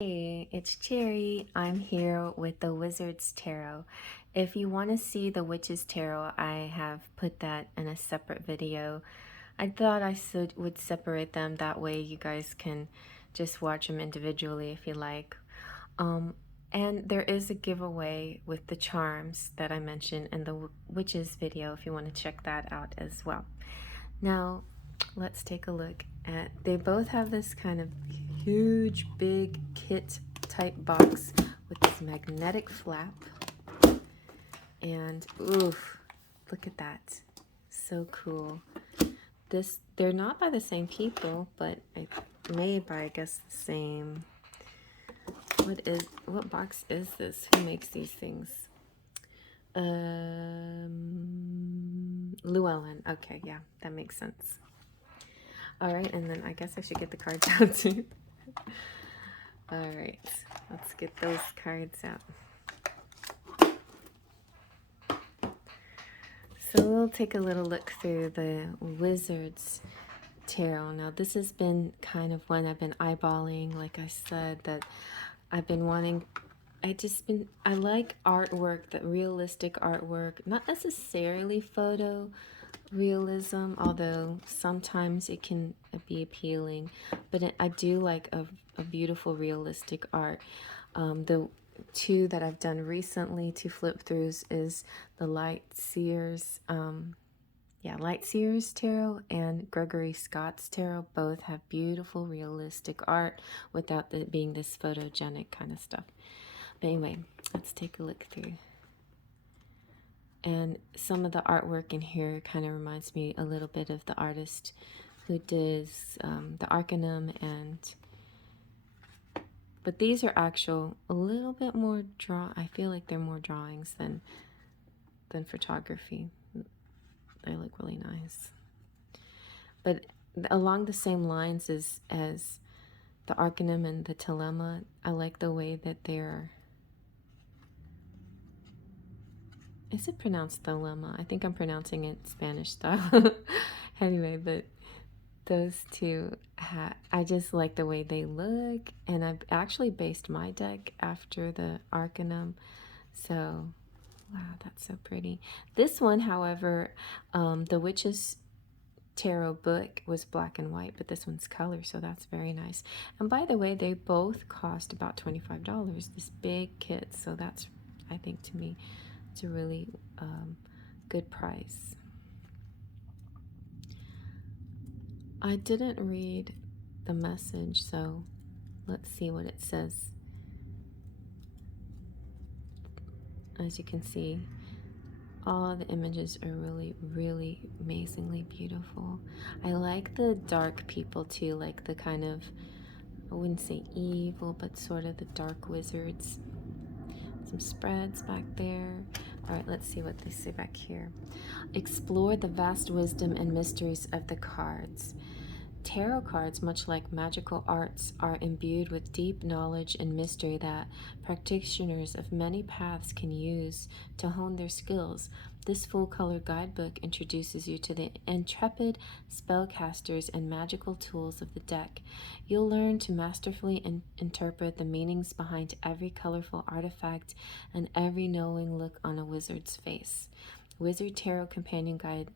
Hey, it's Cherry. I'm here with the Wizard's Tarot. If you want to see the Witch's Tarot, I have put that in a separate video. I thought would separate them, that way you guys can just watch them individually if you like. Um, and there is a giveaway with the charms that I mentioned in the Witches video if you want to check that out as well. Now, let's take a look at, they both have this kind of huge, big kit type box with this magnetic flap. And oof, look at that. So cool. They're not by the same people, but made by, I guess, the same. What box is this? Who makes these things? Llewellyn. Okay, yeah, that makes sense. All right, and then I guess I should get the cards out too. All right, let's get those cards out. So we'll take a little look through the Wizard's Tarot. Now this has been kind of one I've been eyeballing. Like I said, that I've been wanting, I like artwork, that realistic artwork, not necessarily photo realism, although sometimes it can be appealing, but I do like a beautiful realistic art. The two that I've done recently, two flip throughs, is the Light Seers Tarot and Gregory Scott's Tarot. Both have beautiful realistic art without it being this photogenic kind of stuff. But anyway, let's take a look through. And some of the artwork in here kind of reminds me a little bit of the artist who does the Arcanum, but these are actual, a little bit more I feel like they're more drawings than photography. They look really nice. But along the same lines as the Arcanum and the Telema, I like the way that they're, is it pronounced Thelema? I think I'm pronouncing it Spanish style. Anyway, but those two, I just like the way they look. And I've actually based my deck after the Arcanum. So, wow, that's so pretty. This one, however, the Witch's Tarot book was black and white, but this one's color, so that's very nice. And by the way, they both cost about $25, this big kit. So that's, I think, to me, it's a really good price. I didn't read the message, so let's see what it says. As you can see, all the images are really, really amazingly beautiful. I like the dark people too, like the kind of, I wouldn't say evil, but sort of the dark wizards. Some spreads back there. All right, let's see what they say back here. Explore the vast wisdom and mysteries of the cards. Tarot cards, much like magical arts, are imbued with deep knowledge and mystery that practitioners of many paths can use to hone their skills. This full-color guidebook introduces you to the intrepid spellcasters and magical tools of the deck. You'll learn to masterfully interpret the meanings behind every colorful artifact and every knowing look on a wizard's face. Wizard Tarot Companion Guide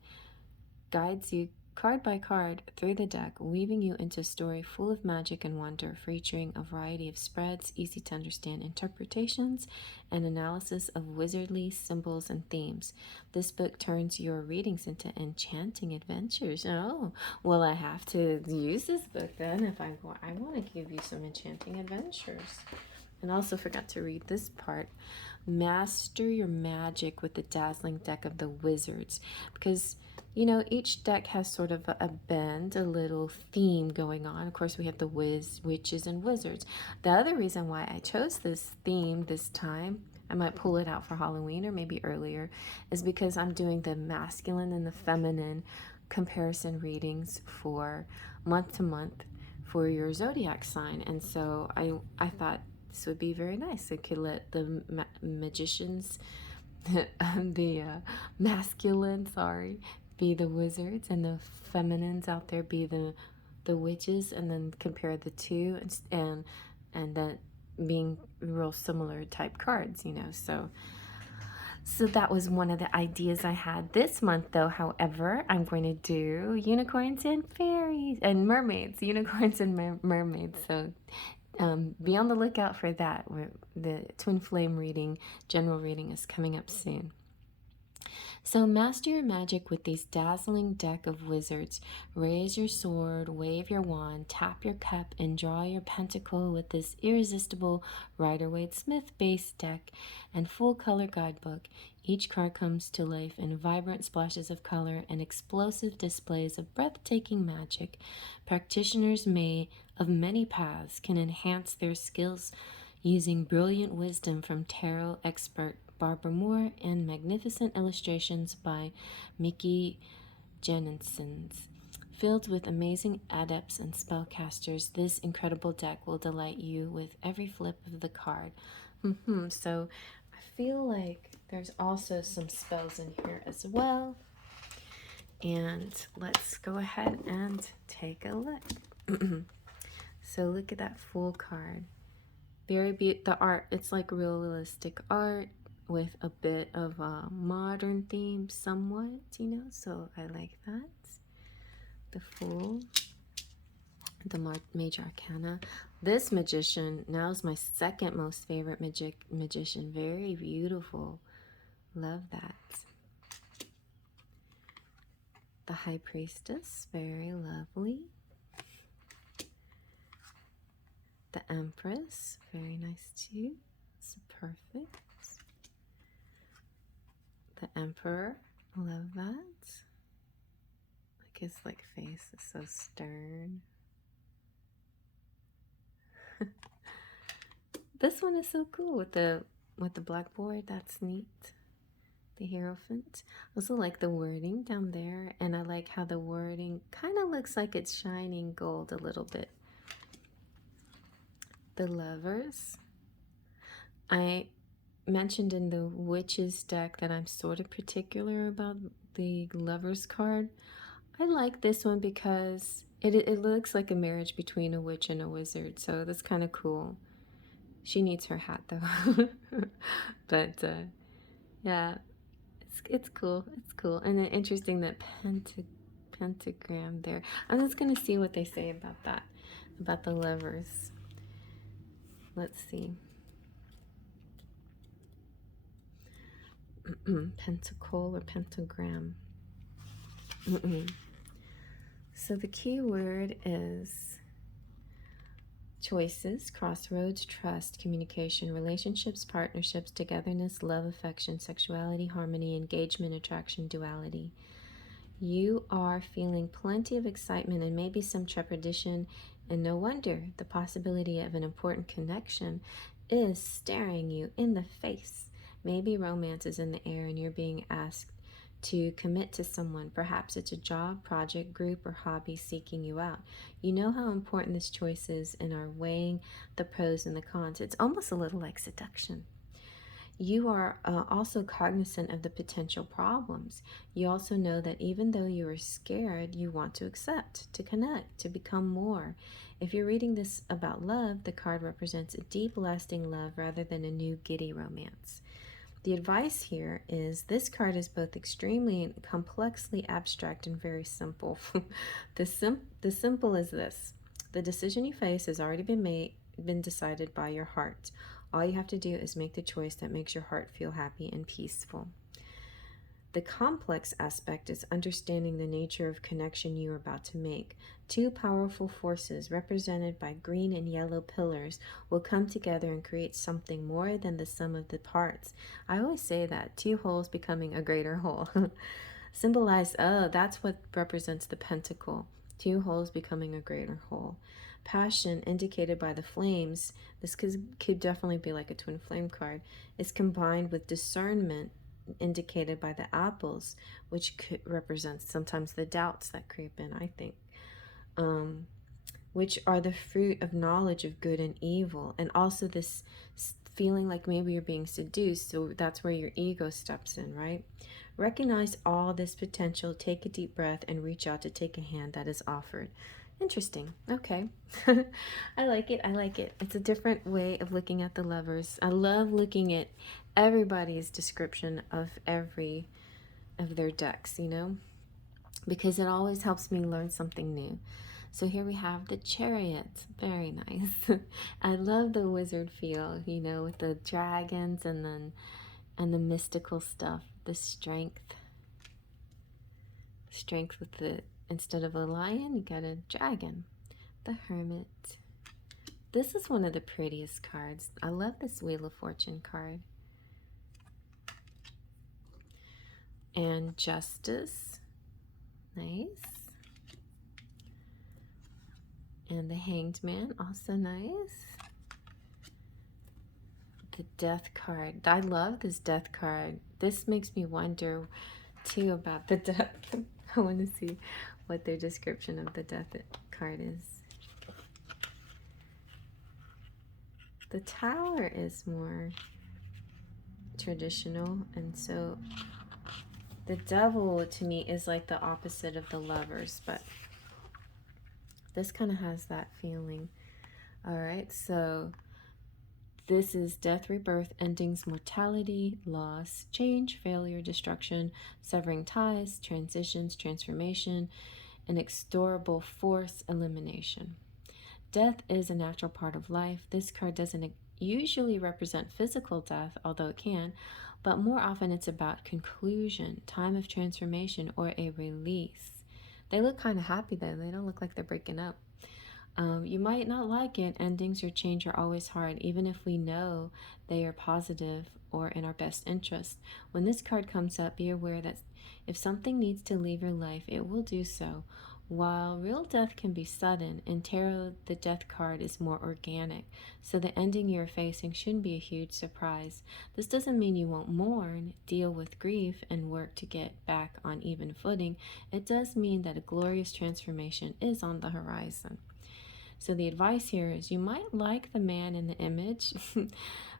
guides you card by card through the deck, weaving you into a story full of magic and wonder, featuring a variety of spreads, easy to understand interpretations, and analysis of wizardly symbols and themes. This book turns your readings into enchanting adventures. Oh, well, I have to use this book then if I want to give you some enchanting adventures. And I also forgot to read this part. Master your magic with the dazzling deck of the wizards, because you know, each deck has sort of a bend, a little theme going on. Of course, we have the witches and wizards. The other reason why I chose this theme this time, I might pull it out for Halloween or maybe earlier, is because I'm doing the masculine and the feminine comparison readings for month to month for your zodiac sign. And so I thought this would be very nice. It could let the magicians, the masculine, sorry, be the wizards, and the feminines out there be the witches, and then compare the two, and then being real similar type cards, you know. So that was one of the ideas I had this month, though. However, I'm going to do unicorns and fairies and mermaids, unicorns and mermaids. So be on the lookout for that. The twin flame reading, general reading, is coming up soon. So master your magic with these dazzling deck of wizards. Raise your sword, wave your wand, tap your cup, and draw your pentacle with this irresistible Rider-Waite-Smith base deck and full color guidebook. Each card comes to life in vibrant splashes of color and explosive displays of breathtaking magic. Practitioners of many paths can enhance their skills using brilliant wisdom from tarot expert Barbara Moore and magnificent illustrations by Mickey Jenensens. Filled with amazing adepts and spellcasters, this incredible deck will delight you with every flip of the card. So I feel like there's also some spells in here as well. And let's go ahead and take a look. So look at that full card. Very the art, it's like realistic art with a bit of a modern theme somewhat, you know, so I like that. The Fool, the Major Arcana. This magician now is my second most favorite magician. Very beautiful. Love that. The High Priestess, very lovely. The Empress, very nice too. It's perfect. The Emperor, love that. Like his face is so stern. This one is so cool with the blackboard. That's neat. The Hierophant. Also like the wording down there, and I like how the wording kind of looks like it's shining gold a little bit. The Lovers. I mentioned in the Witches deck that I'm sort of particular about the Lovers card. I like this one because it looks like a marriage between a witch and a wizard, so that's kind of cool. She needs her hat though. But yeah, it's cool. It's cool. And then interesting that pentagram there. I'm just gonna see what they say about that, about the Lovers. Let's see. Pentacle or pentagram. So the key word is choices, crossroads, trust, communication, relationships, partnerships, togetherness, love, affection, sexuality, harmony, engagement, attraction, duality. You are feeling plenty of excitement and maybe some trepidation, and no wonder. The possibility of an important connection is staring you in the face. Maybe romance is in the air and you're being asked to commit to someone. Perhaps it's a job, project, group, or hobby seeking you out. You know how important this choice is and are weighing the pros and the cons. It's almost a little like seduction. You are also cognizant of the potential problems. You also know that even though you are scared, you want to accept, to connect, to become more. If you're reading this about love, the card represents a deep, lasting love rather than a new, giddy romance. The advice here is this card is both extremely and complexly abstract and very simple. The simple is this. The decision you face has already been decided by your heart. All you have to do is make the choice that makes your heart feel happy and peaceful. The complex aspect is understanding the nature of connection you are about to make. Two powerful forces, represented by green and yellow pillars, will come together and create something more than the sum of the parts. I always say that, two wholes becoming a greater whole. Symbolize, that's what represents the pentacle. Two wholes becoming a greater whole. Passion, indicated by the flames, this could definitely be like a twin flame card, is combined with discernment, indicated by the apples, which could represent sometimes the doubts that creep in, I think, which are the fruit of knowledge of good and evil, and also this feeling like maybe you're being seduced, so that's where your ego steps in, right? Recognize all this potential, take a deep breath, and reach out to take a hand that is offered. Interesting. Okay. I like it. I like it. It's a different way of looking at the lovers. I love looking at everybody's description of every of their decks, you know, because it always helps me learn something new. So here we have the Chariot. Very nice. I love the wizard feel, you know, with the dragons and the mystical stuff, the strength. Strength with the, instead of a lion, you got a dragon. The Hermit. This is one of the prettiest cards. I love this Wheel of Fortune card. And Justice. Nice. And the Hanged Man, also nice. The Death card. I love this Death card. This makes me wonder too about the Death. I want to see what their description of the Death card is. The Tower is more traditional, and so the Devil to me is like the opposite of the Lovers, but this kind of has that feeling. All right, so this is death, rebirth, endings, mortality, loss, change, failure, destruction, severing ties, transitions, transformation, inexorable force, elimination. Death is a natural part of life. This card doesn't usually represent physical death, although it can, but more often it's about conclusion, time of transformation, or a release. They look kind of happy though. They don't look like they're breaking up. You might not like it. Endings or change are always hard, even if we know they are positive or in our best interest. When this card comes up, be aware that if something needs to leave your life, it will do so. While real death can be sudden, in tarot, the death card is more organic, so the ending you're facing shouldn't be a huge surprise. This doesn't mean you won't mourn, deal with grief, and work to get back on even footing. It does mean that a glorious transformation is on the horizon. So the advice here is you might like the man in the image,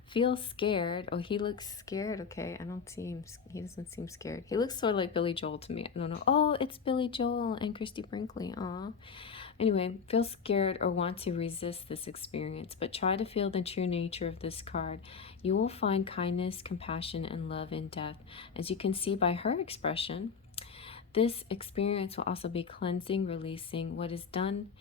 feel scared. Oh, he looks scared. Okay, I don't see him. He doesn't seem scared. He looks sort of like Billy Joel to me. I don't know. Oh, it's Billy Joel and Christy Brinkley. Aw. Anyway, feel scared or want to resist this experience, but try to feel the true nature of this card. You will find kindness, compassion, and love in death. As you can see by her expression, this experience will also be cleansing, releasing what is done,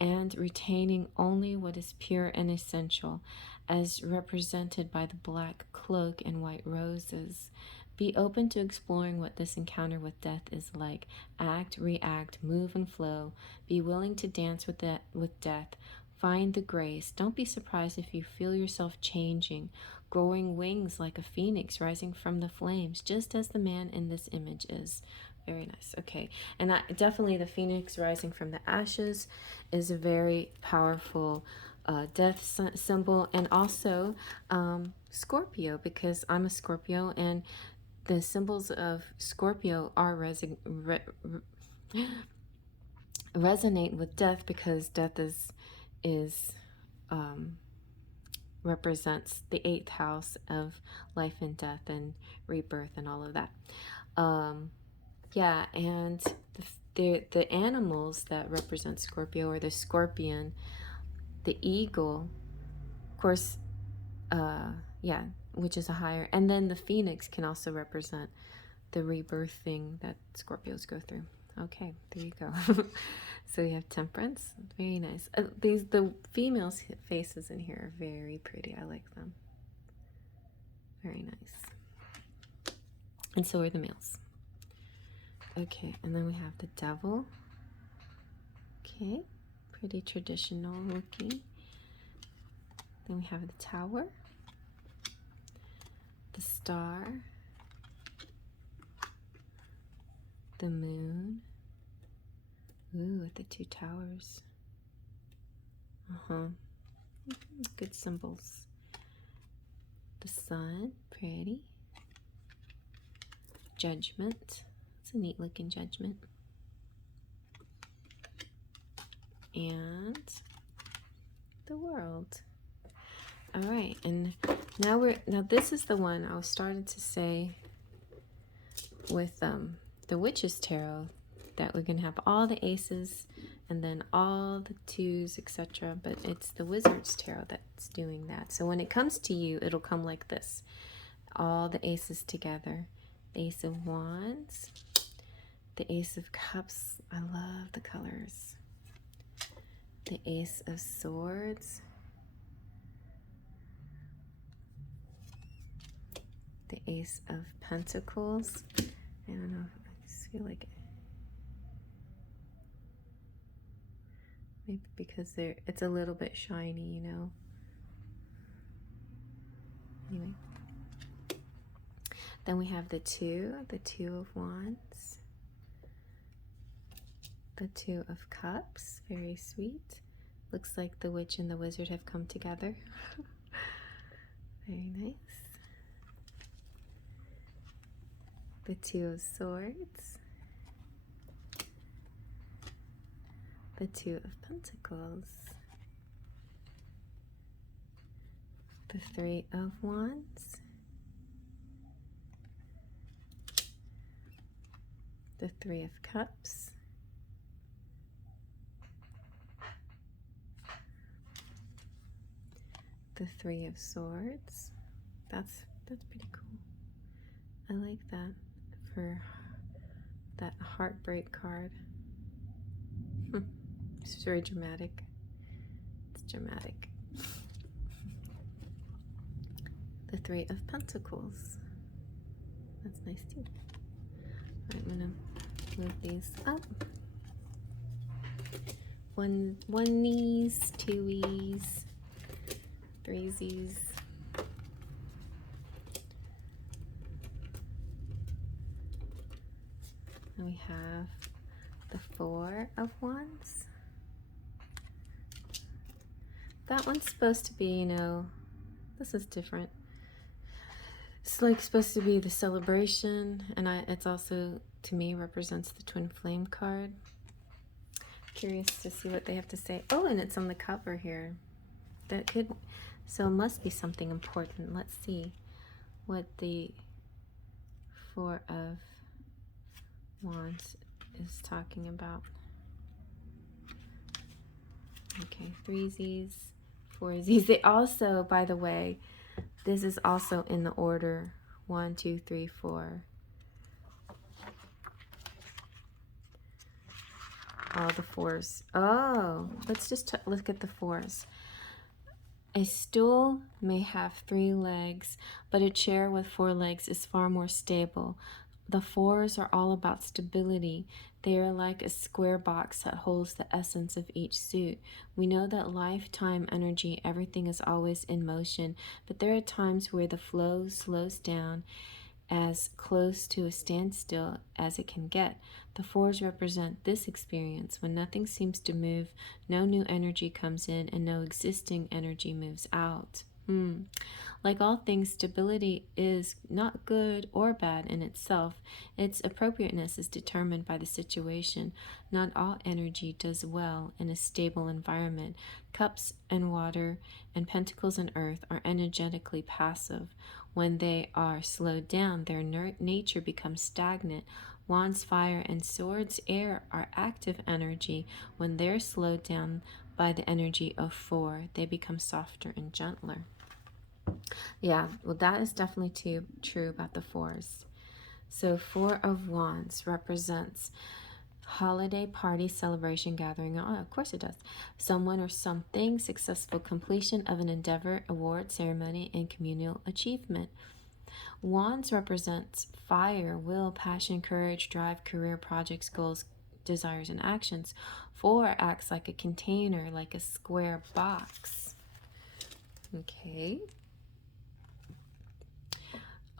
and retaining only what is pure and essential, as represented by the black cloak and white roses. Be open to exploring what this encounter with death is like. Act, react, move, and flow. Be willing to dance with death. Find the grace. Don't be surprised if you feel yourself changing, growing wings like a phoenix rising from the flames, just as the man in this image is. Very nice. Okay, and definitely the phoenix rising from the ashes is a very powerful death symbol, and also Scorpio, because I'm a Scorpio, and the symbols of Scorpio are resonate with death, because death is represents the 8th house of life and death and rebirth and all of that. Yeah, and the animals that represent Scorpio are the scorpion, the eagle, of course, yeah, which is a higher, and then the phoenix can also represent the rebirth thing that Scorpios go through. Okay, there you go. So we have Temperance, very nice. The females' faces in here are very pretty. I like them. Very nice. And so are the males. Okay, and then we have the Devil. Okay, pretty traditional looking. Then we have the Tower, the Star, the Moon. Ooh, with the 2 towers. Good symbols. The Sun, pretty. Judgment. It's a neat looking Judgment. And the World. All right, and now this is the one I started to say with the Witch's Tarot. that we're going to have all the aces and then all the twos, etc. But it's the Wizard's Tarot that's doing that. So when it comes to you, it'll come like this. All the aces together. The Ace of Wands. The Ace of Cups. I love the colors. The Ace of Swords. The Ace of Pentacles. I don't know, I just feel like maybe because it's a little bit shiny, you know. Anyway. Then we have the Two of Wands. The Two of Cups, very sweet. Looks like the Witch and the Wizard have come together. Very nice. The Two of Swords. The Two of Pentacles. The Three of Wands. The Three of Cups. The Three of Swords. That's pretty cool. I like that for that heartbreak card. It's very dramatic. It's dramatic. The Three of Pentacles. That's nice too. I'm gonna move these up. One-ies, two-ies, threesies. And we have the Four of Wands. That one's supposed to be, you know, this is different. It's like supposed to be the celebration, and it's also, to me, represents the Twin Flame card. Curious to see what they have to say. Oh, and it's on the cover here. That could, so it must be something important. Let's see what the Four of Wands is talking about. Okay, threesies, foursies. They also, by the way, this is also in the order 1, 2, 3, 4. All the fours. Oh, let's just look at the fours. A stool may have 3 legs, but a chair with 4 legs is far more stable. The fours are all about stability. They are like a square box that holds the essence of each suit. We know that lifetime energy, everything is always in motion, but there are times where the flow slows down as close to a standstill as it can get. The fours represent this experience when nothing seems to move, no new energy comes in, and no existing energy moves out. Like all things, stability is not good or bad in itself. Its appropriateness is determined by the situation. Not all energy does well in a stable environment. Cups and water and pentacles and earth are energetically passive. When they are slowed down, their nature becomes stagnant. Wands, fire, and swords, air, are active energy. When they're slowed down by the energy of 4, they become softer and gentler. Yeah, well, that is definitely true about the fours. So 4 of Wands represents holiday, party, celebration, gathering. Oh, of course it does. Someone or something, successful completion of an endeavor, award, ceremony, and communal achievement. Wands represents fire, will, passion, courage, drive, career, projects, goals, desires, and actions. 4 acts like a container, like a square box. Okay.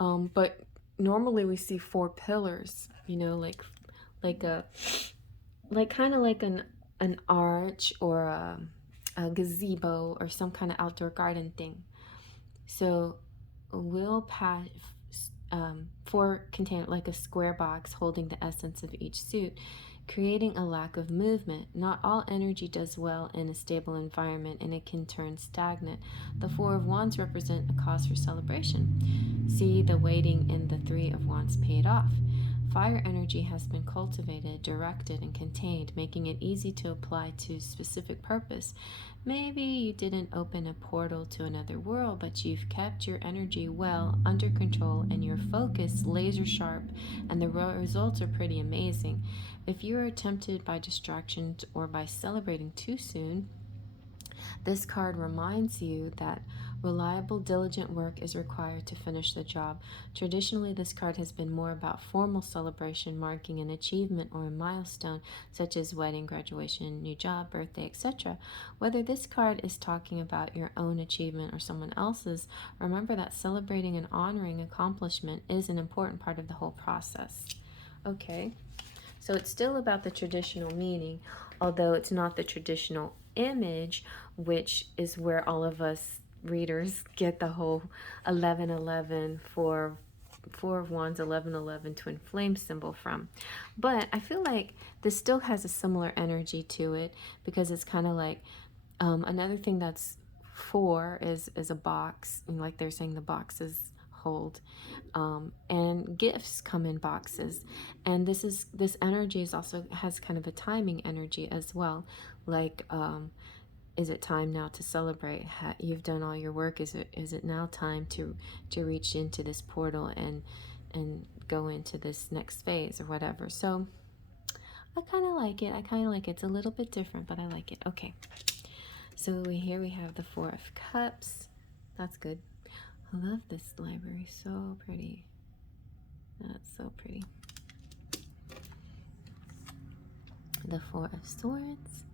But normally we see 4 pillars, you know, like kind of like an arch or a gazebo or some kind of outdoor garden thing. So we'll pass 4 contain like a square box holding the essence of each suit, creating a lack of movement. Not all energy does well in a stable environment, and it can turn stagnant. The 4 of Wands represent a cause for celebration. See, the waiting in the 3 of Wands paid off. Fire energy has been cultivated, directed, and contained, making it easy to apply to specific purpose. Maybe you didn't open a portal to another world, but you've kept your energy well under control and your focus laser sharp, and the results are pretty amazing. If you are tempted by distractions or by celebrating too soon, this card reminds you that reliable, diligent work is required to finish the job. Traditionally, this card has been more about formal celebration, marking an achievement or a milestone, such as wedding, graduation, new job, birthday, etc. Whether this card is talking about your own achievement or someone else's, remember that celebrating and honoring accomplishment is an important part of the whole process. Okay, so it's still about the traditional meaning, although it's not the traditional image, which is where all of us readers get the whole 1111 for Four of Wands, 1111 twin flame symbol from. But I feel like this still has a similar energy to it, because it's kind of like another thing that's four is a box, and like they're saying the boxes hold, and gifts come in boxes, and this energy is also has kind of a timing energy as well, like is it time now to celebrate? You've done all your work. Is it now time to reach into this portal and go into this next phase or whatever? So I kind of like it. It's a little bit different, but I like it. Okay, so here we have the Four of Cups. That's good. I love this library. So pretty. That's so pretty. The Four of Swords.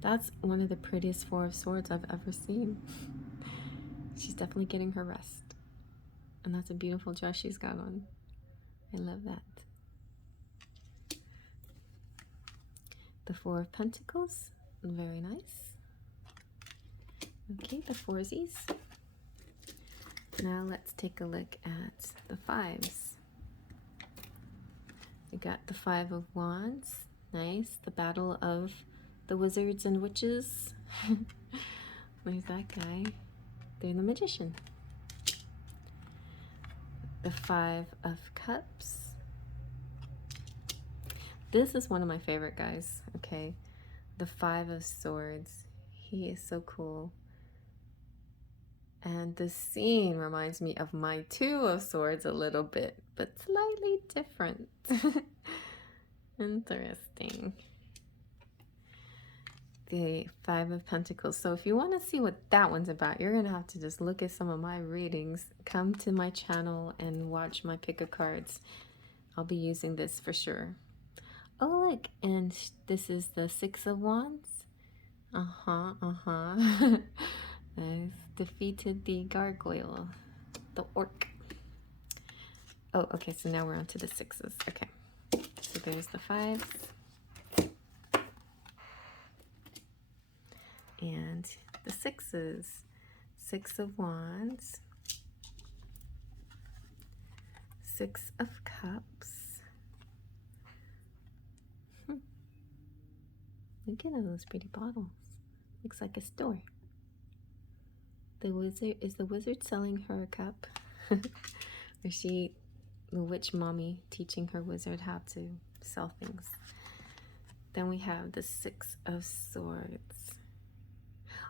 That's one of the prettiest Four of Swords I've ever seen. She's definitely getting her rest. And that's a beautiful dress she's got on. I love that. The Four of Pentacles. Very nice. Okay, the foursies. Now let's take a look at the fives. We got the Five of Wands. Nice. The Battle of the Wizards and Witches. There's that guy. They're the Magician. The Five of Cups. This is one of my favorite guys, okay? The Five of Swords. He is so cool. And this scene reminds me of my Two of Swords a little bit, but slightly different. Interesting. The Five of Pentacles. So if you want to see what that one's about, you're going to have to just look at some of my readings. Come to my channel and watch my pick of cards. I'll be using this for sure. Oh, look, and this is the Six of Wands. I've defeated the gargoyle, the orc. Oh, okay, so now we're on to the sixes. Okay, so there's the fives. And the sixes. Six of Wands. Six of Cups. Look at all those pretty bottles. Looks like a store. The wizard selling her a cup? Is she the witch mommy teaching her wizard how to sell things? Then we have the Six of Swords.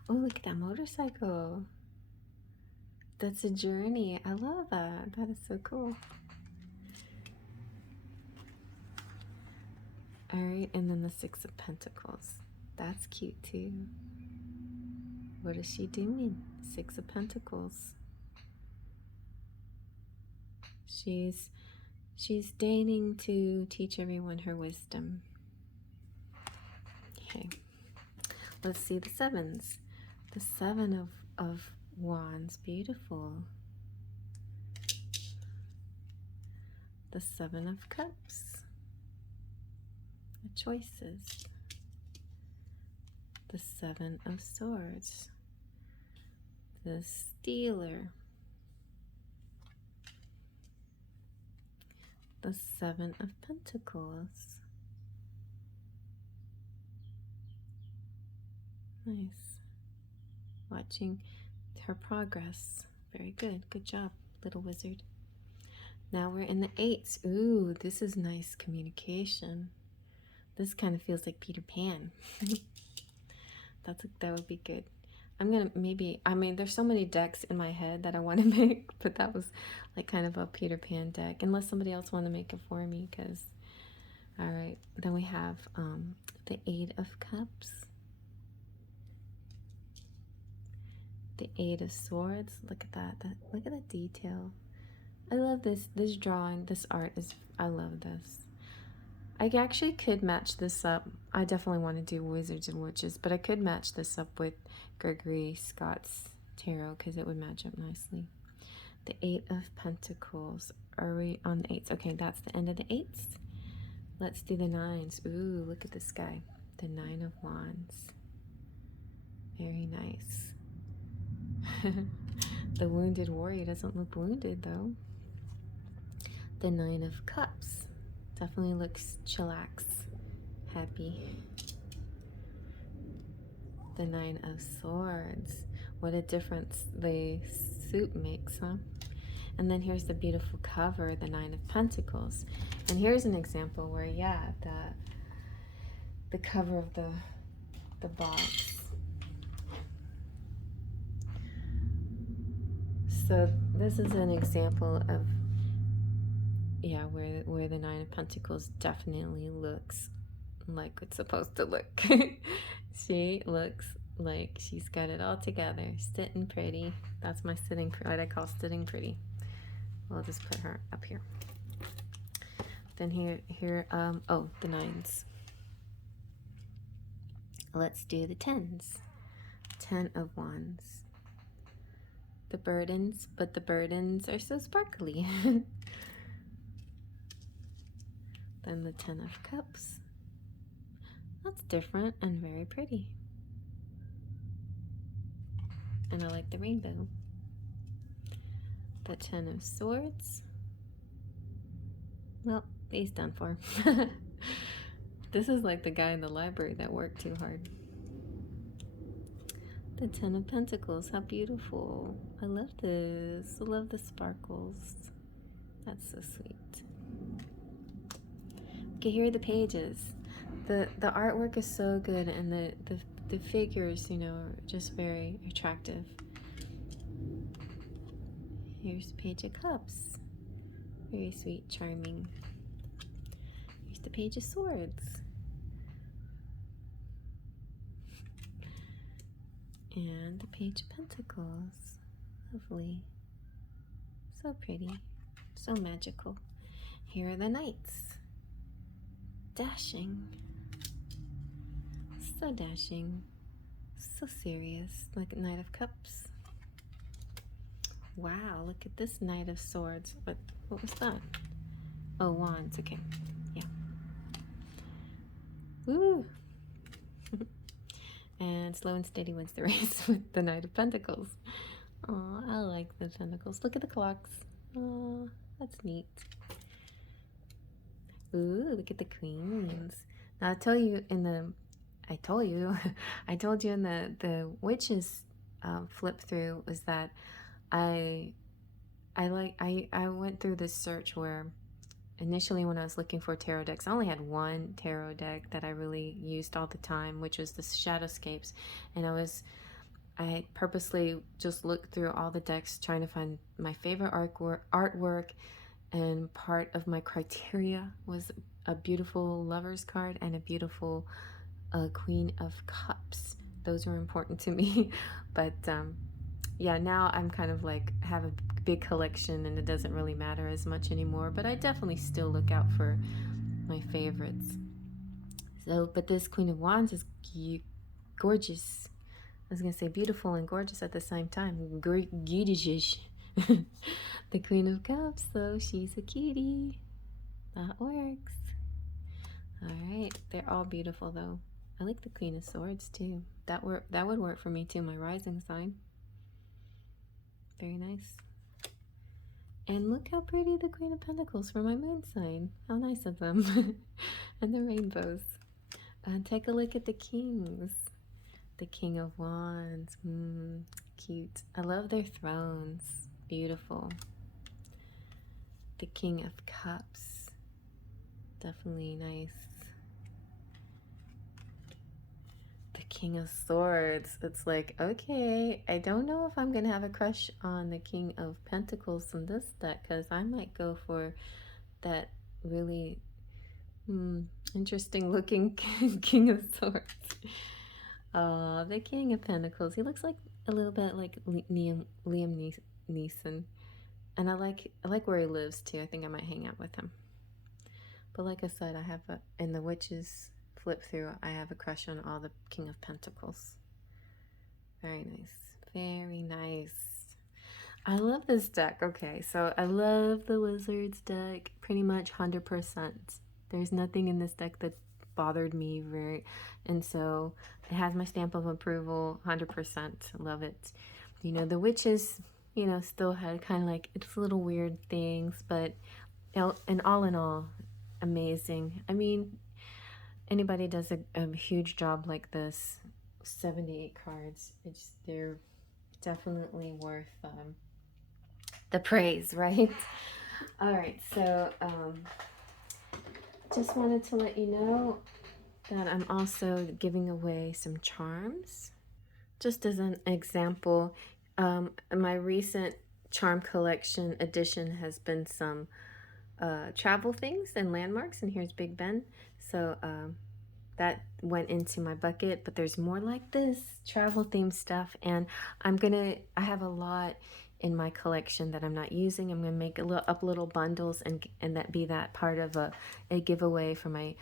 Oh, look at that motorcycle. That's a journey. I love that. That is so cool. All right, and then the Six of Pentacles. That's cute too. What is she doing? Six of Pentacles. She's deigning to teach everyone her wisdom. Okay, let's see the sevens. The Seven of Wands, beautiful. The Seven of Cups. The choices. The Seven of Swords. The Stealer. The Seven of Pentacles. Nice. Watching her progress. Very good. Good job, little wizard. Now we're in the eights. Ooh, this is nice communication. This kind of feels like Peter Pan. That would be good. I'm gonna maybe, I mean, there's so many decks in my head that I want to make, but that was like kind of a Peter Pan deck, unless somebody else want to make it for me, because, all right, then we have the Eight of Cups, the Eight of Swords. Look at that, look at the detail. I love this drawing, this art is, I love this. I actually could match this up. I definitely want to do Wizards and Witches, but I could match this up with Gregory Scott's tarot because it would match up nicely. The Eight of Pentacles. Are we on the eights? Okay, that's the end of the eights. Let's do the nines. Ooh, look at this guy. The Nine of Wands. Very nice. The Wounded Warrior doesn't look wounded though. The Nine of Cups. Definitely looks chillax, happy. The Nine of Swords. What a difference the suit makes, huh? And then here's the beautiful cover, the Nine of Pentacles. And here's an example where, yeah, the cover of the box. So this is an example of, yeah, where the Nine of Pentacles definitely looks like it's supposed to look. She looks like she's got it all together, sitting pretty. That's my sitting, what I call sitting pretty. We'll just put her up here. Then here, oh, the nines. Let's do the tens. 10 of Wands. The burdens, but the burdens are so sparkly. Then the 10 of Cups. That's different and very pretty. And I like the rainbow. The 10 of Swords. Well, he's done for. This is like the guy in the library that worked too hard. The 10 of Pentacles, how beautiful. I love this. I love the sparkles. That's so sweet. Okay, here are the pages. The artwork is so good, and the figures, you know, are just very attractive. Here's the Page of Cups. Very sweet, charming. Here's the Page of Swords. And the Page of Pentacles. Lovely. So pretty. So magical. Here are the Knights. Dashing. So dashing. So serious. Like Knight of Cups. Wow, look at this Knight of Swords. What was that? Oh, Wands. Okay. Yeah. Woo! And slow and steady wins the race with the Knight of Pentacles. Oh, I like the Pentacles. Look at the clocks. Oh, that's neat. Ooh, look at the Queens. Now I told you in the witches flip through was that I went through this search where initially when I was looking for tarot decks, I only had one tarot deck that I really used all the time, which was the Shadowscapes, and I purposely just looked through all the decks trying to find my favorite artwork, and part of my criteria was a beautiful Lover's card and a beautiful Queen of Cups. Those were important to me. But yeah, now I'm kind of like have a big collection and it doesn't really matter as much anymore, but I definitely still look out for my favorites. So, but this Queen of Wands is gorgeous. I was gonna say beautiful and gorgeous at the same time. Gorgeous. The Queen of Cups, though, she's a cutie. That works. Alright, they're all beautiful though. I like the Queen of Swords too. That would work for me too, my rising sign. Very nice. And look how pretty the Queen of Pentacles for my moon sign. How nice of them. And the rainbows. And take a look at the kings. The King of Wands. Cute. I love their thrones. Beautiful. The King of Cups. Definitely nice. The King of Swords. It's like, okay, I don't know if I'm gonna have a crush on the King of Pentacles in this deck, because I might go for that really interesting looking King of Swords. The King of Pentacles. He looks like a little bit like Liam Neeson, and I like where he lives too. I think I might hang out with him. But like I said, I have in the Witches flip through, I have a crush on all the King of Pentacles. Very nice, very nice. I love this deck. Okay, so I love the Wizards deck pretty much 100%. There's nothing in this deck that bothered me and so it has my stamp of approval 100%. Love it. You know, the Witches, you know, still had kind of like it's little weird things, but and all in all, amazing. I mean, anybody does a huge job like this, 78 cards, they're definitely worth the praise, right? All right, so just wanted to let you know that I'm also giving away some charms. Just as an example, my recent charm collection addition has been some travel things and landmarks, and here's Big Ben. So that went into my bucket, but there's more like this travel themed stuff, and I have a lot in my collection that I'm not using. I'm gonna make up little bundles and that be that part of a giveaway for my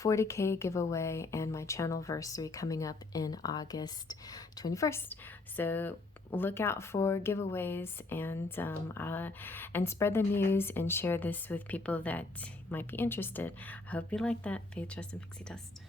40K giveaway and my channelversary coming up in August 21st. So look out for giveaways and spread the news and share this with people that might be interested. I hope you like that. Faith, Trust, and Pixie Dust.